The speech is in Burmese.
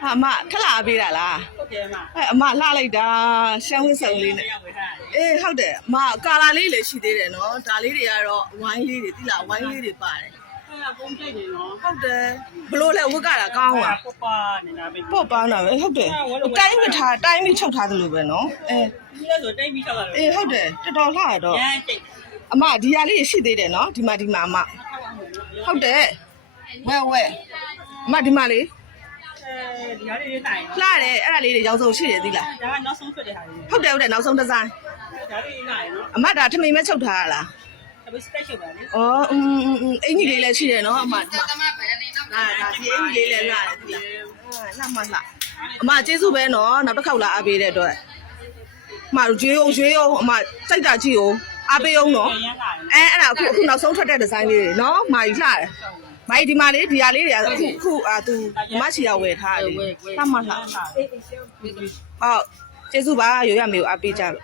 ဟာအမထက်လာပေးတာလား ဟုတ်တယ်မှာ အမလှလိုက်တာရှမ်းဝစ်စုံလေးနဲ့အေးဟုတ်တယ်အမကာလာလေးလည်းရှိသေးတယ်နော်ဒါလေးတွေကတော့ဝိုင်းလေးတွေတိလာဝိုင်းလေးတွေပါတယ် အဲ့ဒါပုံကြိတ်နေနော် ဟုတ်တယ်ဘလို့လဲဝတ်ကတာကောင်းပါ ပပနေတာပဲ ပေါ့ပန်းတာပဲဟုတ်တယ်တိုင်းမထားတိုင်းပြီးချုပ်ထားသလိုပဲနော်အဲ ဒီလိုဆိုတိတ်ပြီးချောက်လာတယ် အေးဟုတ်တယ်တော်တော်လှရတော့ ရမ်းကြိတ် အမဒီဟာလေးရှိသေးတယ်နော်ဒီမှာအမဟုတ်တယ်ဝဲအမဒီမှာလေး အဲဒီဟာလေးနိုင် လှတယ်အဲ့ဒါလေးတွေရောင်းစုံရှိတယ်သီလား ဒါကနောက်ဆုံးထွက်တဲ့ဟာလေး ဟုတ်တယ်နောက်ဆုံးဒီဇိုင်း ဒါလေးနိုင်နော် အမဒါထမိန်မဲ့ချုပ်ထားရလား ဒါပေစတက်ရှုပ်ပါလေ ဩအင်းကြီးလေးလည်းရှိတယ်နော်အမဒီမှာဒါဒီအင်းကြီးလေးလည်းလှတယ်သီလားလှမလှအမကျေးဇူးပဲနော်နောက်တစ်ခေါက်လာအားပေးတဲ့အတွက်အမရွေးအောင်အမစိတ်တာကြည့်အောင်အားပေးအောင်နော် ရမ်းလာတယ် အဲ့ဒါအခုနောက်ဆုံးထွက်တဲ့ဒီဇိုင်းလေးတွေနော်မာကြီးလှတယ်မာကြီးဒီမှာလေးဒီဟာလေးတွေကအခုသူမရှိရဝယ်ထားတယ်လေလှမလှဟုတ်ကျေးဇူးပါရိုရမေကိုအားပေးကြလို့